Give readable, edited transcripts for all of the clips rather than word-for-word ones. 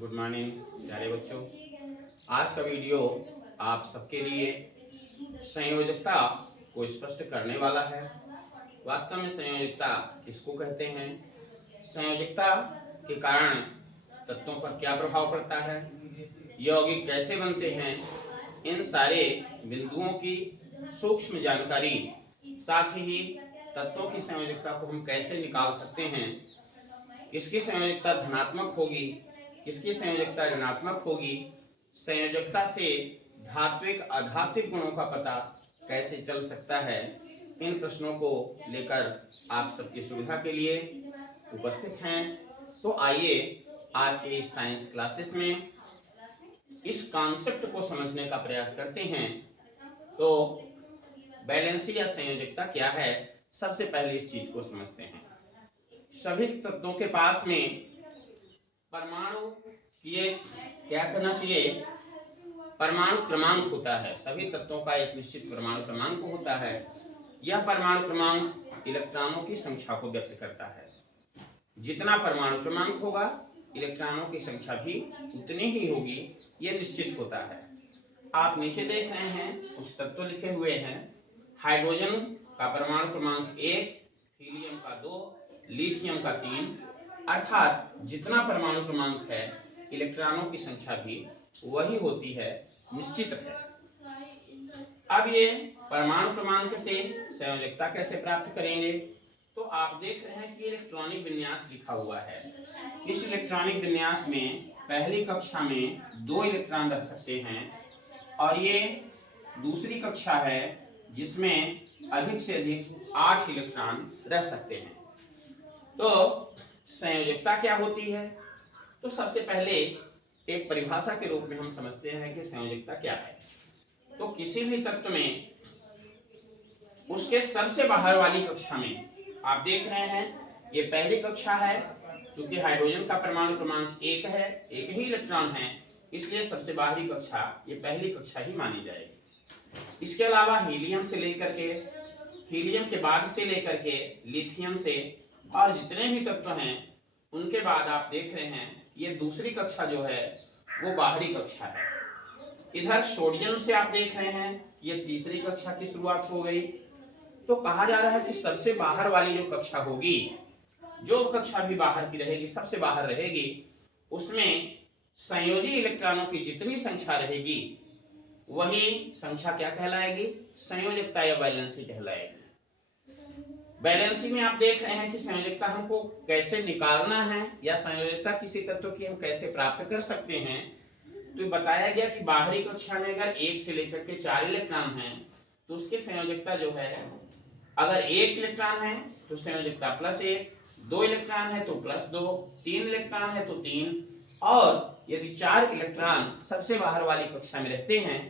Good morning प्यारे बच्चों। आज का वीडियो आप सबके लिए संयोजकता को स्पष्ट करने वाला है। वास्तव में संयोजकता किसको कहते हैं, संयोजकता के कारण तत्वों पर क्या प्रभाव पड़ता है, यौगिक कैसे बनते हैं, इन सारे बिंदुओं की सूक्ष्म जानकारी, साथ ही तत्वों की संयोजकता को हम कैसे निकाल सकते हैं, किसकी संयोजकता धनात्मक होगी, किसकी संयोजकता ऋणात्मक होगी, संयोजकता से धात्विक अधात्विक गुणों का पता कैसे चल सकता है, इन प्रश्नों को लेकर आप सबकी सुविधा के लिए उपस्थित हैं। तो आइए आज के इस साइंस क्लासेस में इस कॉन्सेप्ट को समझने का प्रयास करते हैं। तो बैलेंसी या संयोजकता क्या है, सबसे पहले इस चीज को समझते हैं। सभी तत्वों के पास में परमाणु ये क्या करना चाहिए, परमाणु क्रमांक होता है। सभी तत्वों का एक निश्चित परमाणु क्रमांक होता है। यह परमाणु क्रमांक इलेक्ट्रॉनों की संख्या को व्यक्त करता है। जितना परमाणु क्रमांक होगा इलेक्ट्रॉनों की संख्या भी उतनी ही होगी, यह निश्चित होता है। आप नीचे देख रहे हैं कुछ तत्व लिखे हुए हैं। हाइड्रोजन का परमाणु क्रमांक 1, हीलियम का 2, लिथियम का 3, अर्थात जितना परमाणु क्रमांक है इलेक्ट्रॉनों की संख्या भी वही होती है, निश्चित है। अब ये परमाणु क्रमांक से संयोजकता कैसे प्राप्त करेंगे, तो आप देख रहे हैं कि इलेक्ट्रॉनिक विन्यास लिखा हुआ है। इस इलेक्ट्रॉनिक विन्यास में पहली कक्षा में 2 इलेक्ट्रॉन रख सकते हैं और ये दूसरी कक्षा है जिसमें अधिक से अधिक 8 इलेक्ट्रॉन रह सकते हैं। तो संयोजकता क्या होती है, तो सबसे पहले एक परिभाषा के रूप में हम समझते हैं कि संयोजकता क्या है। तो किसी भी तत्व में उसके सबसे बाहर वाली कक्षा में आप देख रहे हैं ये पहली कक्षा है, क्योंकि हाइड्रोजन का परमाणु क्रमांक 1 है, एक ही इलेक्ट्रॉन है, इसलिए सबसे बाहरी कक्षा ये पहली कक्षा ही मानी जाएगी। इसके अलावा हीलियम से लेकर के, हीलियम के बाद से लेकर के लिथियम से और जितने भी तत्व हैं उनके बाद आप देख रहे हैं ये दूसरी कक्षा जो है वो बाहरी कक्षा है। इधर सोडियम से आप देख रहे हैं ये तीसरी कक्षा की शुरुआत हो गई। तो कहा जा रहा है कि सबसे बाहर वाली जो कक्षा होगी, जो कक्षा भी बाहर की रहेगी, सबसे बाहर रहेगी, उसमें संयोजी इलेक्ट्रॉनों की जितनी संख्या रहेगी वही संख्या क्या कहलाएगी, संयोजकता या बैलेंसी कहलाएगी। बैलेंसी में आप देख रहे हैं कि संयोजकता हमको कैसे निकालना है या संयोजकता किसी तत्व की हम कैसे प्राप्त कर सकते हैं। तो बताया गया कि बाहरी कक्षा में अगर 1 से लेकर के 4 इलेक्ट्रॉन हैं तो उसकी संयोजकता जो है, अगर 1 इलेक्ट्रॉन है तो संयोजकता +1, 2 इलेक्ट्रॉन है तो +2, 3 इलेक्ट्रॉन है तो 3, और यदि 4 इलेक्ट्रॉन सबसे बाहर वाली कक्षा में रहते हैं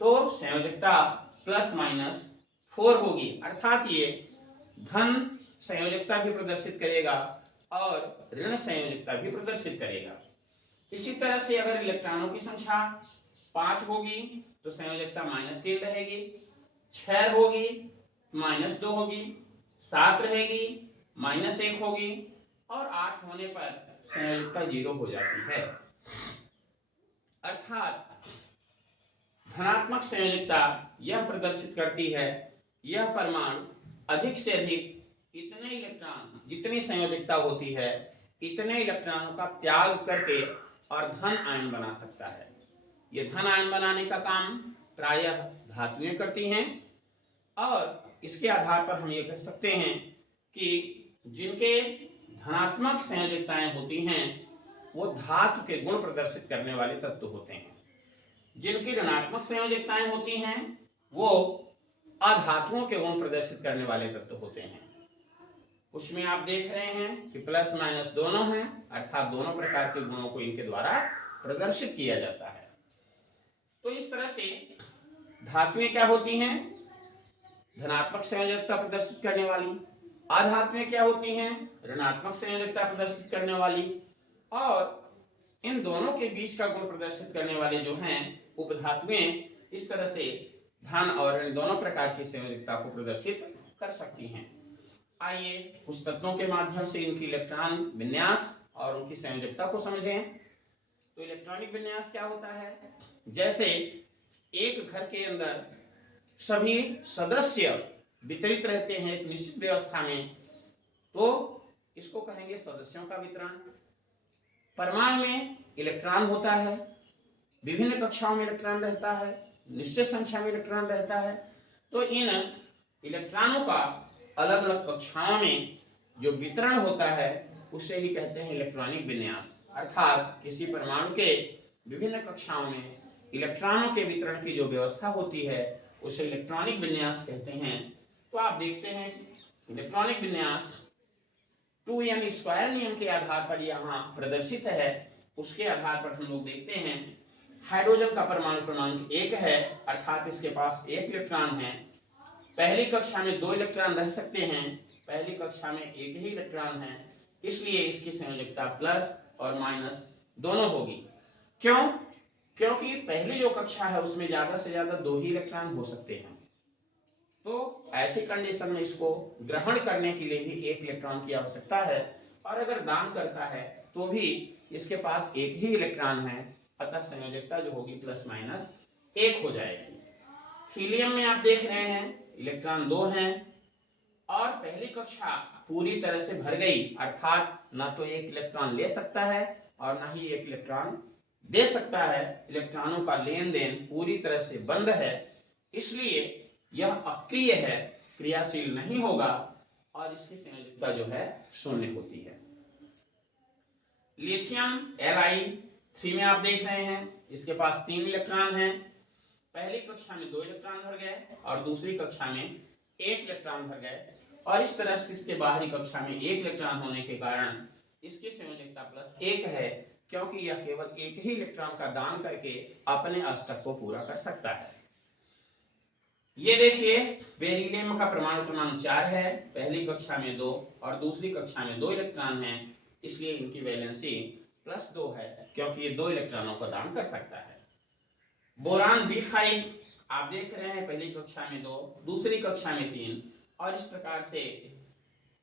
तो संयोजकता ±4 होगी, अर्थात ये धन संयोजकता भी प्रदर्शित करेगा और ऋण संयोजकता भी प्रदर्शित करेगा। इसी तरह से अगर इलेक्ट्रॉनों की संख्या 5 होगी तो संयोजकता -3 रहेगी, 6 होगी -2 होगी, 7 रहेगी -1 होगी और 8 होने पर संयोजकता 0 हो जाती है। अर्थात धनात्मक संयोजकता यह प्रदर्शित करती है यह परमाणु अधिक से अधिक इतने इलेक्ट्रॉन, जितनी संयोजकता होती है इतने इलेक्ट्रॉनों का त्याग करके और धन आयन बना सकता है। ये धन आयन बनाने का काम प्रायः धातुएं करती हैं और इसके आधार पर हम ये कह सकते हैं कि जिनके धनात्मक संयोजकताएं होती हैं वो धातु के गुण प्रदर्शित करने वाले तत्व होते हैं। जिनकी ऋणात्मक संयोजकताएं होती हैं वो अधातुओं के गुण प्रदर्शित करने वाले तत्व होते हैं। उसमें आप देख रहे हैं कि प्लस माइनस दोनों हैं, अर्थात दोनों प्रकार के गुणों को इनके द्वारा प्रदर्शित किया जाता है। तो इस तरह से धातुएं क्या होती हैं, धनात्मक संयोजकता प्रदर्शित करने वाली, अधातुएं क्या होती हैं, ऋणात्मक संयोजकता प्रदर्शित करने वाली, और इन दोनों के बीच का गुण प्रदर्शित करने वाले जो हैं उपधातुएं, इस तरह से धन और इन दोनों प्रकार की संयोजकता को प्रदर्शित कर सकती हैं। आइए कुछ तत्वों के माध्यम से इनकी इलेक्ट्रॉन विन्यास और उनकी संयोजकता को समझें। तो तो इलेक्ट्रॉनिक विन्यास क्या होता है? जैसे एक घर के अंदर सभी सदस्य वितरित रहते हैं एक निश्चित व्यवस्था में, तो इसको कहेंगे सदस्यों का वितरण। परमाणु में इलेक्ट्रॉन होता है, विभिन्न कक्षाओं में इलेक्ट्रॉन रहता है, निश्चित संख्या में इलेक्ट्रॉन रहता है। तो इन इलेक्ट्रॉनों का अलग अलग कक्षाओं में जो वितरण होता है उसे ही कहते हैं इलेक्ट्रॉनिक विन्यास। अर्थात किसी परमाणु के विभिन्न कक्षाओं में इलेक्ट्रॉनों के वितरण की जो व्यवस्था होती है उसे इलेक्ट्रॉनिक विन्यास कहते हैं। तो आप देखते हैं इलेक्ट्रॉनिक विन्यास 2n² नियम के आधार पर यहाँ प्रदर्शित है। उसके आधार पर हम लोग देखते हैं हाइड्रोजन का परमाणु क्रमांक 1 है, अर्थात इसके पास 1 इलेक्ट्रॉन है। पहली कक्षा में 2 इलेक्ट्रॉन रह सकते हैं, पहली कक्षा में 1 ही इलेक्ट्रॉन है, इसलिए इसकी संयोजकता प्लस और माइनस दोनों होगी। क्यों? क्योंकि पहली जो कक्षा है उसमें ज्यादा से ज्यादा 2 ही इलेक्ट्रॉन हो सकते हैं। तो ऐसी कंडीशन में इसको ग्रहण करने के लिए भी 1 इलेक्ट्रॉन की आवश्यकता है, और अगर दान करता है तो भी इसके पास 1 ही इलेक्ट्रॉन है, अतः संयोजकता जो होगी प्लस माइनस 1 हो जाएगी। हीलियम में आप देख रहे हैं इलेक्ट्रॉन 2 हैं और पहली कक्षा पूरी तरह से भर गई, अर्थात ना तो 1 इलेक्ट्रॉन ले सकता है और ना ही 1 इलेक्ट्रॉन दे सकता है। इलेक्ट्रॉनों का लेन देन पूरी तरह से बंद है, इसलिए यह अक्रिय है, क्रियाशील नहीं होगा और इसकी संयोजकता जो है 0 होती है। लिथियम Li3 में आप देख रहे हैं इसके पास 3 इलेक्ट्रॉन हैं। पहली कक्षा में 2 इलेक्ट्रॉन भर गए और दूसरी कक्षा में 1 इलेक्ट्रॉन भर गए, और इस तरह से इसके बाहरी कक्षा में 1 इलेक्ट्रॉन होने के कारण इसकी संयोजकता प्लस 1 है, क्योंकि यह केवल 1 ही इलेक्ट्रॉन का दान करके अपने अष्टक को पूरा कर सकता है। ये देखिए बेरिलियम का परमाणु क्रमांक 4 है, पहली कक्षा में 2 और दूसरी कक्षा में 2 इलेक्ट्रॉन हैं, इसलिए इनकी वैलेंसी प्लस 2 है, क्योंकि ये 2 इलेक्ट्रॉनों का दान कर सकता है। बोरान B5 आप देख रहे हैं पहली कक्षा में 2, दूसरी कक्षा में 3, और इस प्रकार से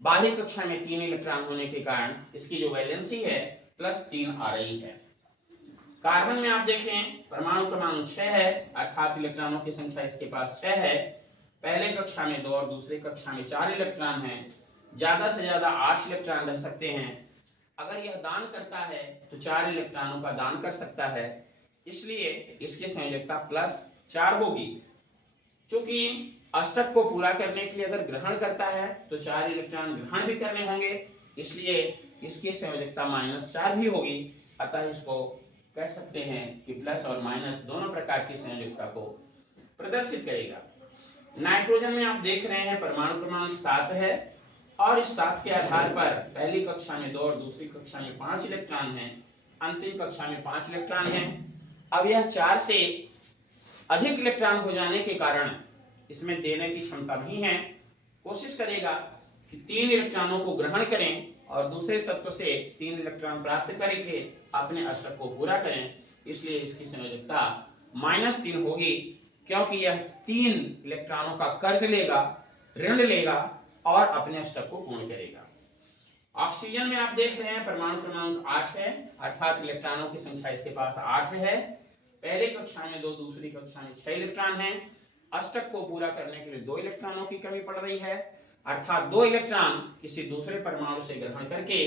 बाहरी कक्षा में 3 इलेक्ट्रॉन होने के कारण इसकी जो वैलेंसी है प्लस 3 आ रही है। कार्बन में आप देखें परमाणु क्रमांक 6 है, अर्थात इलेक्ट्रॉनों की संख्या इसके पास 6 है। पहले कक्षा में 2 और दूसरी कक्षा में 4 इलेक्ट्रॉन हैं, ज्यादा से ज्यादा 8 इलेक्ट्रॉन रह सकते हैं। अगर यह दान करता है तो 4 इलेक्ट्रॉनों का दान कर सकता है, इसलिए इसकी संयोजकता प्लस 4 होगी। चूंकि अष्टक को पूरा करने के लिए अगर ग्रहण करता है तो 4 इलेक्ट्रॉन ग्रहण भी करने होंगे, इसलिए इसकी संयोजकता -4 भी होगी। अतः इसको कह सकते हैं कि प्लस और माइनस दोनों प्रकार की संयोजकता को प्रदर्शित करेगा। नाइट्रोजन में आप देख रहे हैं परमाणु क्रमांक 7 है, और इस 7 के आधार पर पहली कक्षा में 2 और दूसरी कक्षा में 5 इलेक्ट्रॉन हैं, अंतिम कक्षा में 5 इलेक्ट्रॉन हैं। अब यह 4 से अधिक इलेक्ट्रॉन हो जाने के कारण इसमें देने की क्षमता नहीं है। कोशिश करेगा कि 3 इलेक्ट्रॉनों को ग्रहण करें और दूसरे तत्व से 3 इलेक्ट्रॉन प्राप्त करके अपने अष्टक को पूरा करें, इसलिए इसकी संयोजकता -3 होगी, क्योंकि यह 3 इलेक्ट्रॉनों का कर्ज लेगा, ऋण लेगा और अपने अष्टक को पूर्ण करेगा। ऑक्सीजन में आप देख रहे हैं परमाणु क्रमांक 8 है, अर्थात इलेक्ट्रॉनों की संख्या इसके पास 8 है। पहले कक्षा में 2, दूसरी कक्षा में 6 इलेक्ट्रॉन हैं। अष्टक को पूरा करने के लिए 2 इलेक्ट्रॉनों की कमी पड़ रही है, अर्थात 2 इलेक्ट्रॉन किसी दूसरे परमाणु से ग्रहण करके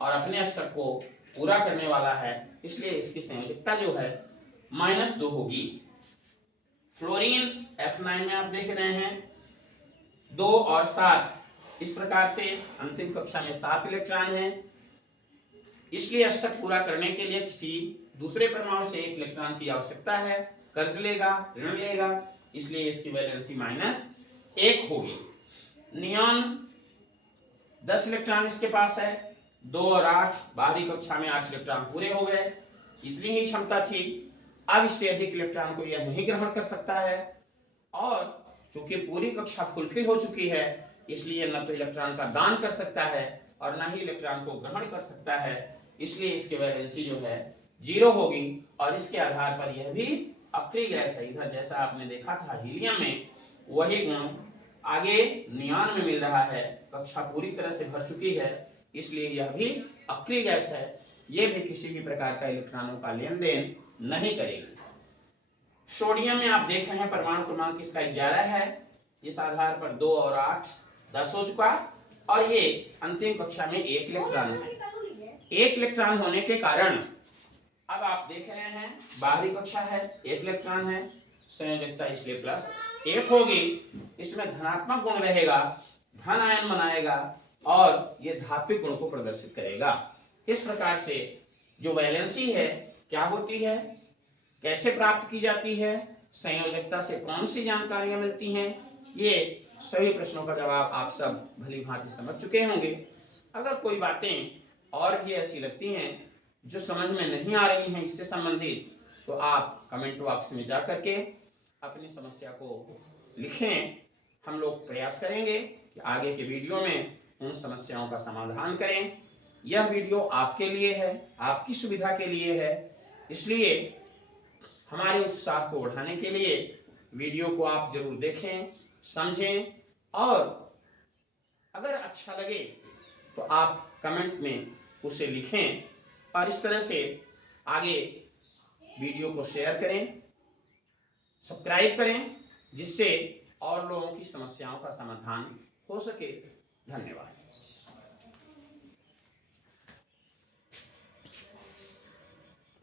और अपने अष्टक को पूरा करने वाला है, इसलिए इसकी संयोजकता जो है -2 होगी। फ्लोरीन F9 में आप देख रहे हैं 2 और 7, इस प्रकार से अंतिम कक्षा में 7 इलेक्ट्रॉन हैं, इसलिए अष्टक पूरा करने के लिए किसी दूसरे परमाणु से 1 इलेक्ट्रॉन की आवश्यकता है, कर्ज लेगा, ऋण लेगा, इसलिए इसकी वैलेंसी -1 होगी। नियॉन 10 इलेक्ट्रॉन इसके पास है, 2 और 8, बाहरी कक्षा में 8 इलेक्ट्रॉन पूरे हो गए, इतनी ही क्षमता थी। अब इससे अधिक इलेक्ट्रॉन को यह नहीं ग्रहण कर सकता है, और चूंकि पूरी कक्षा फुलफिल हो चुकी है, इसलिए न तो इलेक्ट्रॉन का दान कर सकता है और न ही इलेक्ट्रॉन को ग्रहण कर सकता है, इसलिए इसकी वैलेंसी जो है 0 होगी, और इसके आधार पर यह भी अक्रिय गैस है। इधर जैसा आपने देखा था हीलियम में, वही गुण आगे नियॉन में मिल रहा है, कक्षा पूरी तरह से भर चुकी है, इसलिए यह भी अक्रिय गैस है। ये भी किसी भी प्रकार का इलेक्ट्रॉनों का लेन देन नहीं करेगी। सोडियम में आप देख रहे हैं परमाणु क्रमांक इसका 11 है। इस आधार पर 2 और 8 10 हो चुका, और ये अंतिम कक्षा में 1 इलेक्ट्रॉन है। 1 इलेक्ट्रॉन होने के कारण अब आप देख रहे हैं बाहरी कक्षा है, 1 इलेक्ट्रॉन है, संयोजकता इसलिए +1 होगी। इसमें धनात्मक गुण रहेगा, धन आयन बनाएगा और ये धात्विक गुण को प्रदर्शित करेगा। इस प्रकार से जो वैलेंसी है क्या होती है, कैसे प्राप्त की जाती है, संयोजकता से कौन सी जानकारियां मिलती हैं, ये सभी प्रश्नों का जवाब आप सब भली भांति समझ चुके होंगे। अगर कोई बातें और भी ऐसी लगती हैं जो समझ में नहीं आ रही हैं इससे संबंधित, तो आप कमेंट बॉक्स में जा करके अपनी समस्या को लिखें। हम लोग प्रयास करेंगे कि आगे के वीडियो में उन समस्याओं का समाधान करें। यह वीडियो आपके लिए है, आपकी सुविधा के लिए है, इसलिए हमारे उत्साह को बढ़ाने के लिए वीडियो को आप जरूर देखें, समझें, और अगर अच्छा लगे तो आप कमेंट में उसे लिखें, और इस तरह से आगे वीडियो को शेयर करें, सब्सक्राइब करें, जिससे और लोगों की समस्याओं का समाधान हो सके। धन्यवाद।